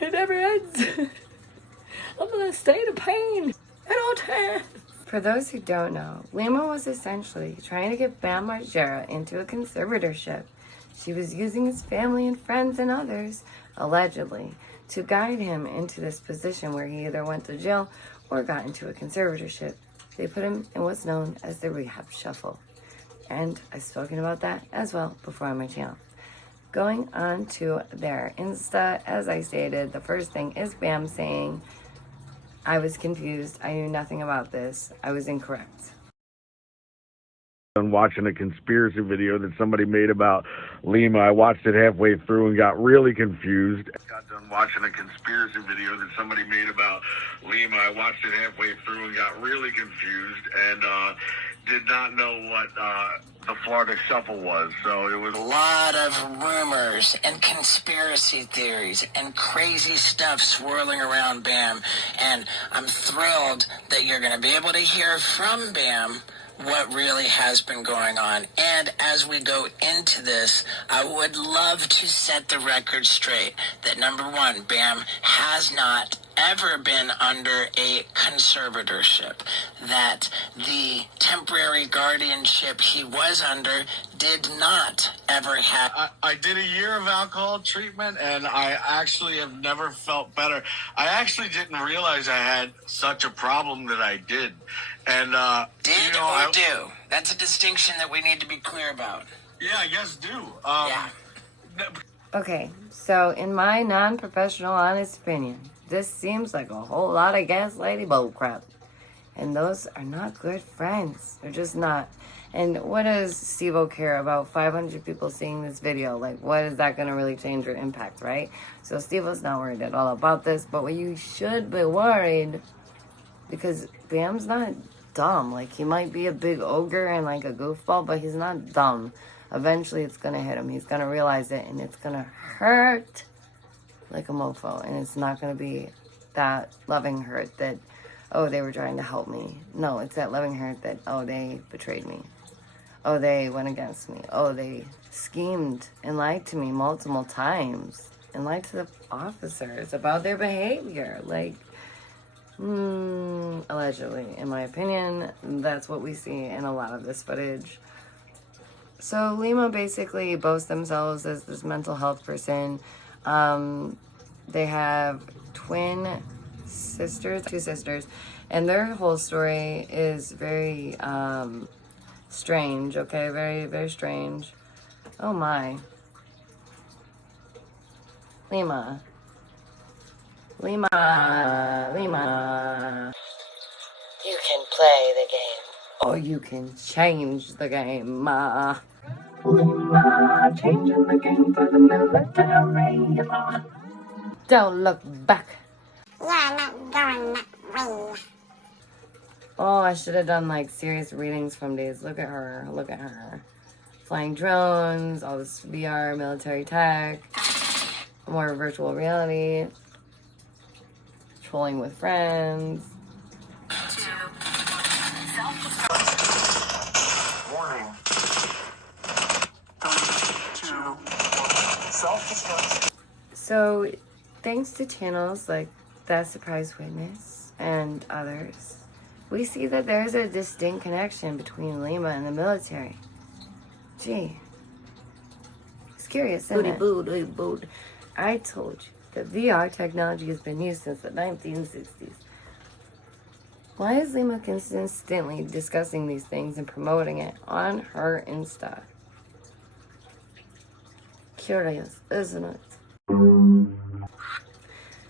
It never ends. I'm in a state of pain at all times. For those who don't know, Lima was essentially trying to get Bam Margera into a conservatorship. She was using his family and friends and others, allegedly, to guide him into this position where he either went to jail or got into a conservatorship. They put him in what's known as the rehab shuffle. And I've spoken about that as well before on my channel. Going on to their Insta, as I stated, the first thing is Bam saying, I was confused. I knew nothing about this. I was incorrect. I'm watching a conspiracy video that somebody made about Lima. I watched it halfway through and got really confused. Got done watching a conspiracy video that somebody made about Lima. I watched it halfway through and got really confused and did not know what the Florida Shuffle was. So it was a lot of rumors and conspiracy theories and crazy stuff swirling around Bam. And I'm thrilled that you're going to be able to hear from Bam what really has been going on. And as we go into this, I would love to set the record straight that number one, Bam has not ever been under a conservatorship, that the temporary guardianship he was under did not ever have. I did a year of alcohol treatment and I actually have never felt better. I actually didn't realize I had such a problem that I did. And did or do? That's a distinction that we need to be clear about. Yeah, I guess do. Yeah. Okay, so in my non-professional honest opinion, this seems like a whole lot of gaslighty bullcrap. And those are not good friends. They're just not. And what does Steve0 care about 500 people seeing this video? Like, what is that going to really change or impact, right? So Steve0's not worried at all about this. But what you should be worried, because Bam's not dumb. Like, he might be a big ogre and like a goofball, but he's not dumb. Eventually it's going to hit him. He's going to realize it, and it's going to hurt like a mofo. And it's not going to be that loving hurt that, oh, they were trying to help me. No, it's that loving hurt that, oh, they betrayed me. Oh, they went against me. Oh, they schemed and lied to me multiple times. And lied to the officers about their behavior. Like, allegedly, in my opinion, that's what we see in a lot of this footage. So Lima basically boasts themselves as this mental health person. They have two sisters, and their whole story is very strange, okay? Very, very strange. Oh my. Lima. You can play the game, or you can change the game. Lima, changing the game for the military. Don't look back. You're not going that way. Oh, I should have done like serious readings from these. Look at her. Look at her. Flying drones, all this VR, military tech, more virtual reality, trolling with friends. Warning. 3, 2, 1. Self-destruct. So, thanks to channels like That Surprise Witness and others, we see that there's a distinct connection between Lima and the military. Gee. It's curious, isn't it? Booty. I told you that VR technology has been used since the 1960s. Why is Lima consistently discussing these things and promoting it on her Insta? Curious, isn't it?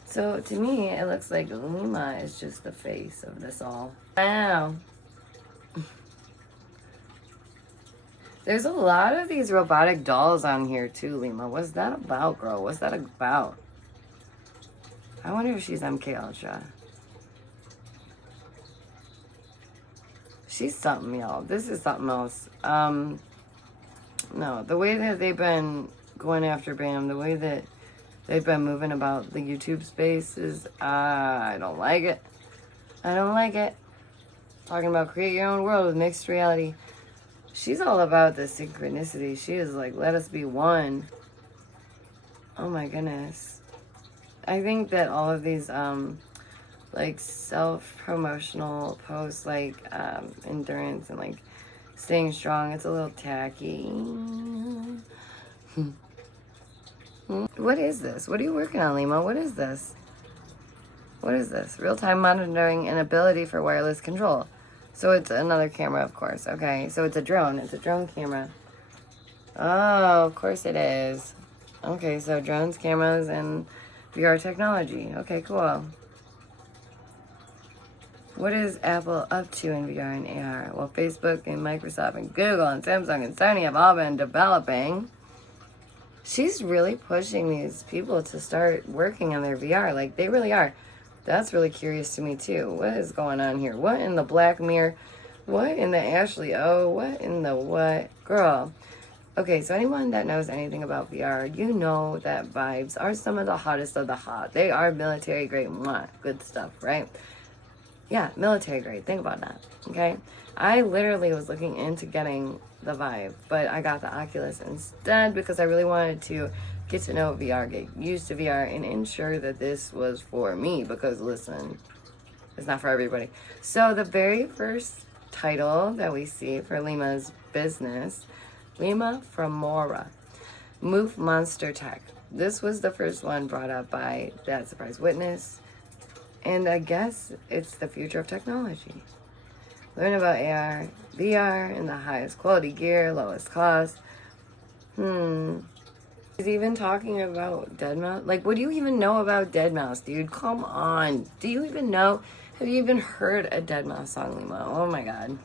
So to me, it looks like Lima is just the face of this all. Wow. There's a lot of these robotic dolls on here too, Lima. What's that about, girl? What's that about? I wonder if she's MK Ultra. She's something, y'all. This is something else. No, the way that they've been going after Bam, the way that they've been moving about the YouTube space is, I don't like it. I don't like it. Talking about create your own world with mixed reality. She's all about the synchronicity. She is like, let us be one. Oh my goodness. I think that all of these like self-promotional posts, like endurance and like staying strong, it's a little tacky. What is this? What are you working on, Lima? What is this? What is this? Real-time monitoring and ability for wireless control. So it's another camera, of course. Okay, so it's a drone. It's a drone camera. Oh, of course it is. Okay, so drones, cameras, and VR technology. Okay, cool. What is Apple up to in VR and AR? Well, Facebook and Microsoft and Google and Samsung and Sony have all been developing. She's really pushing these people to start working on their VR. Like, they really are. That's really curious to me, too. What is going on here? What in the Black Mirror? What in the Ashley O? What in the what? Girl. Okay, so anyone that knows anything about VR, you know that vibes are some of the hottest of the hot. They are military grade. Mwah, good stuff, right? Yeah, military grade. Think about that, okay? I literally was looking into getting the Vive, but I got the Oculus instead because I really wanted to get to know VR, get used to VR, and ensure that this was for me because, listen, it's not for everybody. So the very first title that we see for Lima's business, Lima from Mora, Move Monster Tech. This was the first one brought up by That Surprise Witness, and I guess it's the future of technology. Learn about AR, VR, and the highest quality gear, lowest cost. He's even talking about deadmau5. Like, what do you even know about deadmau5, dude? Come on. Do you even know? Have you even heard a deadmau5 song, Lima? Oh my god.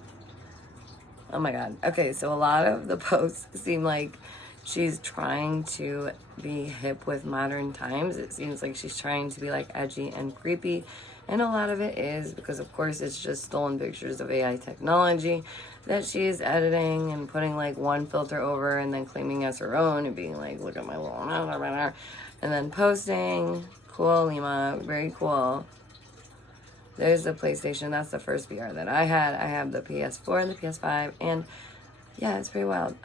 Oh my god. Okay, so a lot of the posts seem like she's trying to be hip with modern times. It seems like she's trying to be like edgy and creepy. And a lot of it is because, of course, it's just stolen pictures of AI technology that she's editing and putting like one filter over and then claiming as her own and being like, look at my little, and then posting. Cool, Lima. Very cool. There's the PlayStation. That's the first VR that I had. I have the PS4 and the PS5. And yeah, it's pretty wild.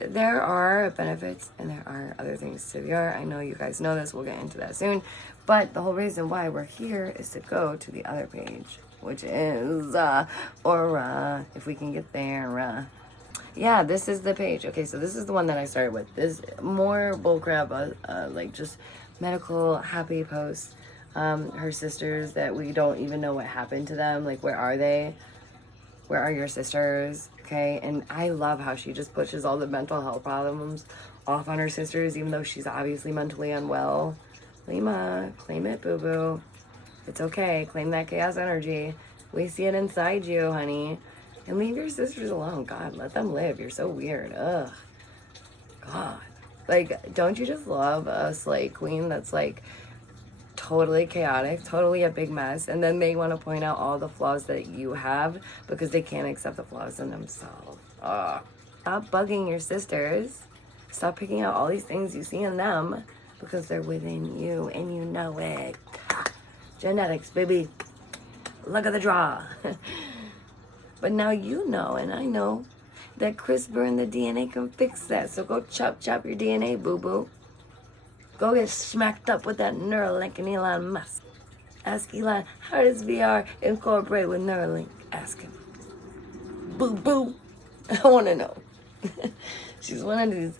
There are benefits and there are other things to VR. I know you guys know this. We'll get into that soon. But the whole reason why we're here is to go to the other page, which is Aura, if we can get there. Yeah, this is the page. Okay, so this is the one that I started with. This more bullcrap, like just medical happy posts. Her sisters that we don't even know what happened to them. Like, where are they? Where are your sisters? Okay, and I love how she just pushes all the mental health problems off on her sisters, even though she's obviously mentally unwell. Lima, claim it, boo-boo. It's okay. Claim that chaos energy. We see it inside you, honey. And leave your sisters alone. God, let them live. You're so weird. Ugh. God. Like, don't you just love a slay queen that's, like, totally chaotic, totally a big mess, and then they want to point out all the flaws that you have because they can't accept the flaws in themselves. Ugh. Stop bugging your sisters. Stop picking out all these things you see in them because they're within you and you know it. Genetics, baby. Look at the draw. But now you know, and I know, that CRISPR and the DNA can fix that. So go chop your DNA, boo-boo. Go get smacked up with that Neuralink and Elon Musk. Ask Elon, how does VR incorporate with Neuralink? Ask him. Boo-boo. I want to know. She's one of these.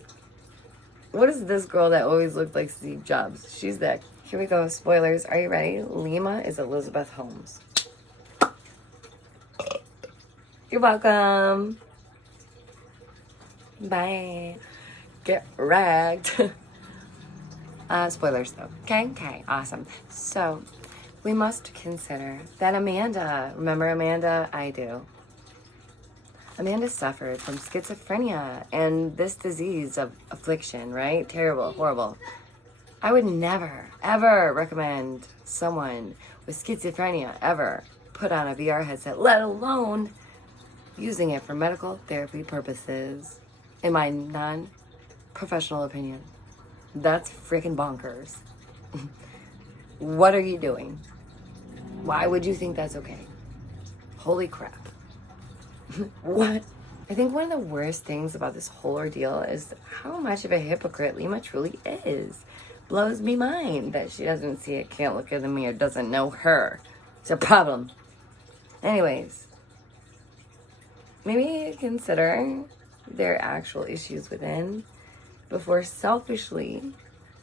What is this girl that always looked like Steve Jobs? She's that. Here we go. Spoilers. Are you ready? Lima is Elizabeth Holmes. You're welcome. Bye. Get ragged. Spoilers though. Okay, awesome. So, we must consider that Amanda, remember Amanda? I do. Amanda suffered from schizophrenia and this disease of affliction, right? Terrible, horrible. I would never, ever recommend someone with schizophrenia ever put on a VR headset, let alone using it for medical therapy purposes, in my non-professional opinion. That's freaking bonkers. What are you doing? Why would you think that's okay? Holy crap. What? I think one of the worst things about this whole ordeal is how much of a hypocrite Lima truly is. blows me mind that she doesn't see it, can't look in the mirror, doesn't know her. It's a problem. Anyways, maybe consider their actual issues within before selfishly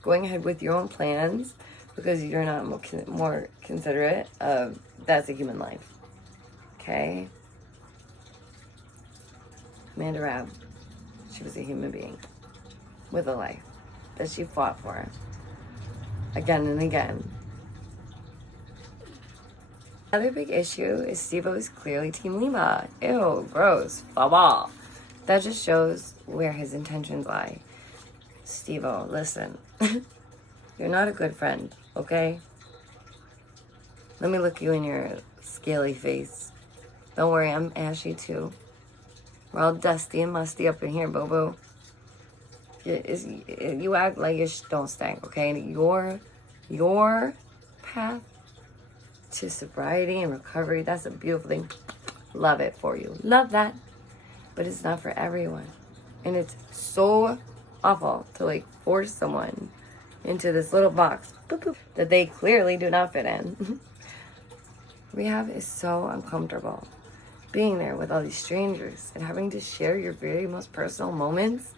going ahead with your own plans because you're not more considerate of that's a human life. Okay? Amanda Rabb, she was a human being with a life that she fought for again and again. Another big issue is Steve0 is clearly Team Lima. Ew, gross, FOMO. That just shows where his intentions lie. Steve0, listen. You're not a good friend, okay? Let me look you in your scaly face. Don't worry, I'm ashy too. We're all dusty and musty up in here, boo-boo. You act like you don't stink, okay? Your path to sobriety and recovery, that's a beautiful thing. Love it for you. Love that. But it's not for everyone. And it's so awful to like force someone into this little box boop, boop, that they clearly do not fit in. Rehab is so uncomfortable. Being there with all these strangers and having to share your very most personal moments.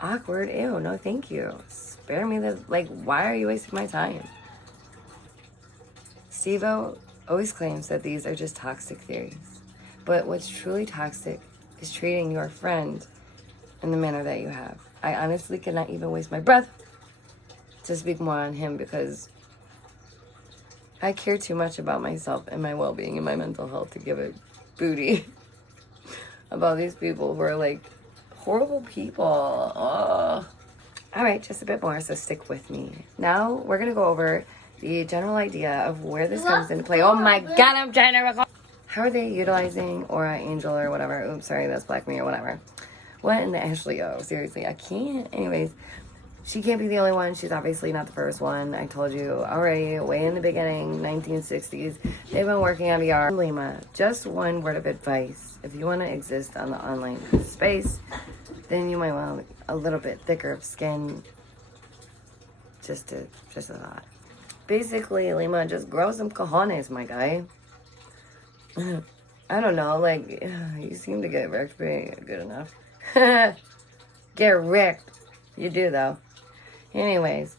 Awkward. Ew, no thank you. Spare me the, like, why are you wasting my time? Steve0 always claims that these are just toxic theories. But what's truly toxic is treating your friend in the manner that you have. I honestly cannot even waste my breath to speak more on him because I care too much about myself and my well-being and my mental health to give a booty about these people who are like horrible people. Oh. All right, just a bit more, so stick with me. Now we're gonna go over the general idea of where this comes into play. Oh my God, I'm trying to record. How are they utilizing Aura, Angel, or whatever? Oops, sorry, that's Black Mirror, whatever. What in the Ashley? Oh, seriously, I can't. Anyways, she can't be the only one. She's obviously not the first one. I told you already, way in the beginning, 1960s. They've been working on VR. Lima, just one word of advice. If you want to exist on the online space, then you might want a little bit thicker of skin. Just a thought. Basically, Lima, just grow some cojones, my guy. I don't know, like, you seem to get wrecked pretty good enough. Get wrecked. You do, though. Anyways,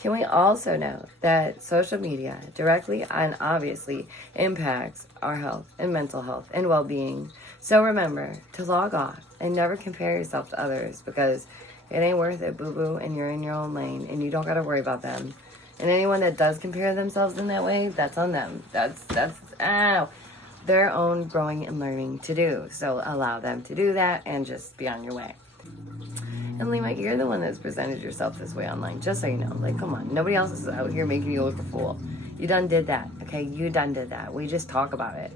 can we also note that social media directly and obviously impacts our health and mental health and well-being. So remember to log off and never compare yourself to others because it ain't worth it, boo-boo, and you're in your own lane and you don't got to worry about them. And anyone that does compare themselves in that way, that's on them. That's their own growing and learning to do. So allow them to do that and just be on your way. And Lima, you're the one that's presented yourself this way online, just so you know. Like, come on. Nobody else is out here making you look a fool. You done did that, okay? You done did that. We just talk about it.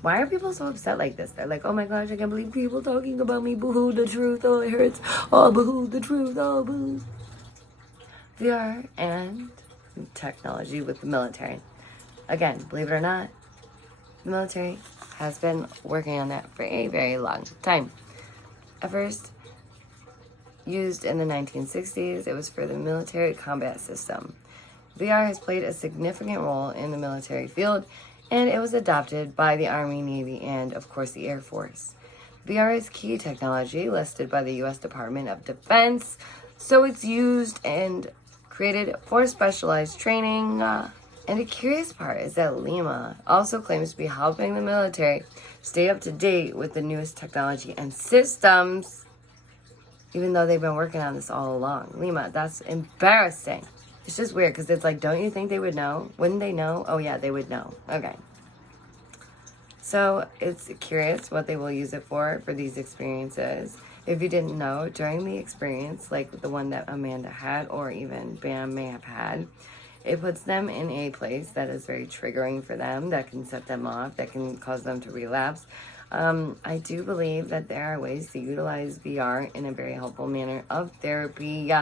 Why are people so upset like this? They're like, oh my gosh, I can't believe people talking about me. Boo-hoo, the truth. Oh, it hurts. Oh, boo-hoo, the truth. Oh, boo. VR and technology with the military. Again, believe it or not, the military has been working on that for a very long time. At first, used in the 1960s, it was for the military combat system. VR has played a significant role in the military field, and it was adopted by the Army, Navy, and, of course, the Air Force. VR is key technology listed by the U.S. Department of Defense, so it's used and created for specialized training. And the curious part is that Lima also claims to be helping the military stay up to date with the newest technology and systems, even though they've been working on this all along. Lima, that's embarrassing. It's just weird because it's like, don't you think they would know? Wouldn't they know? Oh yeah, they would know. Okay. So it's curious what they will use it for these experiences. If you didn't know, during the experience, like the one that Amanda had or even Bam may have had, it puts them in a place that is very triggering for them, that can set them off, that can cause them to relapse. I do believe that there are ways to utilize VR in a very helpful manner of therapy,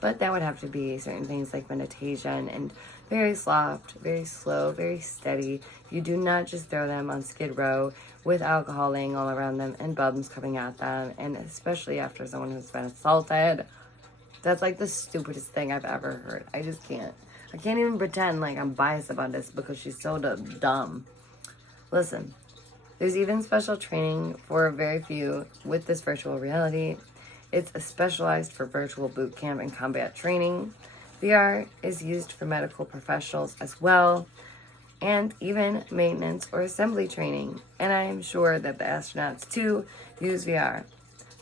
but that would have to be certain things like meditation and very soft, very slow, very steady. You do not just throw them on Skid Row with alcohol laying all around them and bubbles coming at them, and especially after someone who's been assaulted. That's like the stupidest thing I've ever heard. I just can't. I can't even pretend like I'm biased about this because she's so dumb. Listen, there's even special training for very few with this virtual reality. It's specialized for virtual boot camp and combat training. VR is used for medical professionals as well, and even maintenance or assembly training. And I am sure that the astronauts too use VR.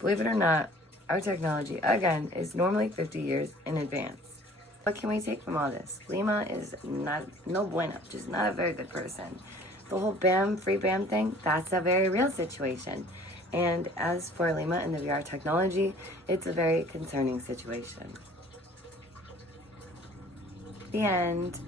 Believe it or not, our technology, again, is normally 50 years in advance. What can we take from all this? Lima is no bueno, just not a very good person. The whole BAM, free BAM thing, that's a very real situation. And as for Lima and the VR technology, it's a very concerning situation. The end.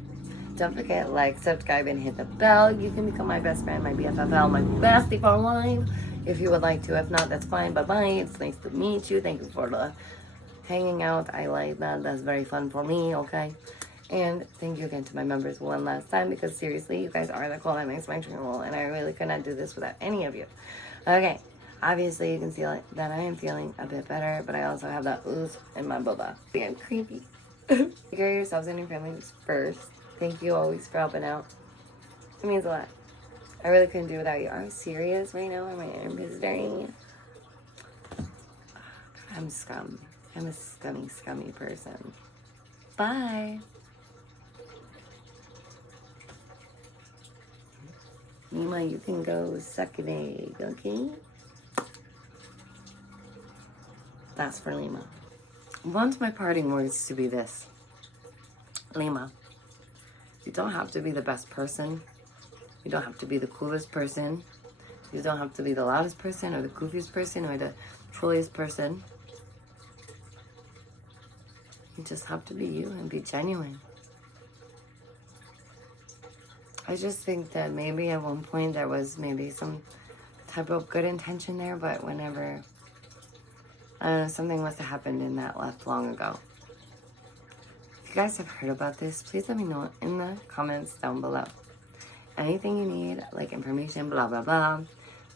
Don't forget, like, subscribe, and hit the bell. You can become my best friend, my BFFL, my bestie for life, if you would like to. If not, that's fine. Bye-bye. It's nice to meet you. Thank you for the hanging out. I like that. That's very fun for me, okay? And thank you again to my members one last time, because seriously, you guys are the cool that makes my channel, and I really could not do this without any of you. Okay, obviously you can see that I am feeling a bit better, but I also have that ooze in my booba. Being creepy. Take care of yourselves and your families first. Thank you always for helping out. It means a lot. I really couldn't do it without you. Are you serious right now? Am I visiting? I'm scum. I'm a scummy person. Bye. Lima, you can go suck an egg, okay? That's for Lima. I want my parting words to be this. Lima, you don't have to be the best person. You don't have to be the coolest person. You don't have to be the loudest person or the goofiest person or the trolliest person. You just have to be you and be genuine. I just think that maybe at one point there was maybe some type of good intention there, but whenever, I don't know, something must have happened and that left long ago. If you guys have heard about this, please let me know in the comments down below. Anything you need, like information, blah, blah, blah,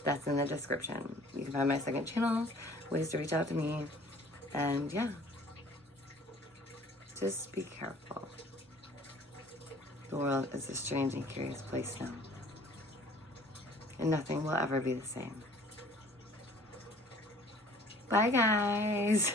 that's in the description. You can find my second channels, ways to reach out to me, and yeah. Just be careful. The world is a strange and curious place now. And nothing will ever be the same. Bye, guys.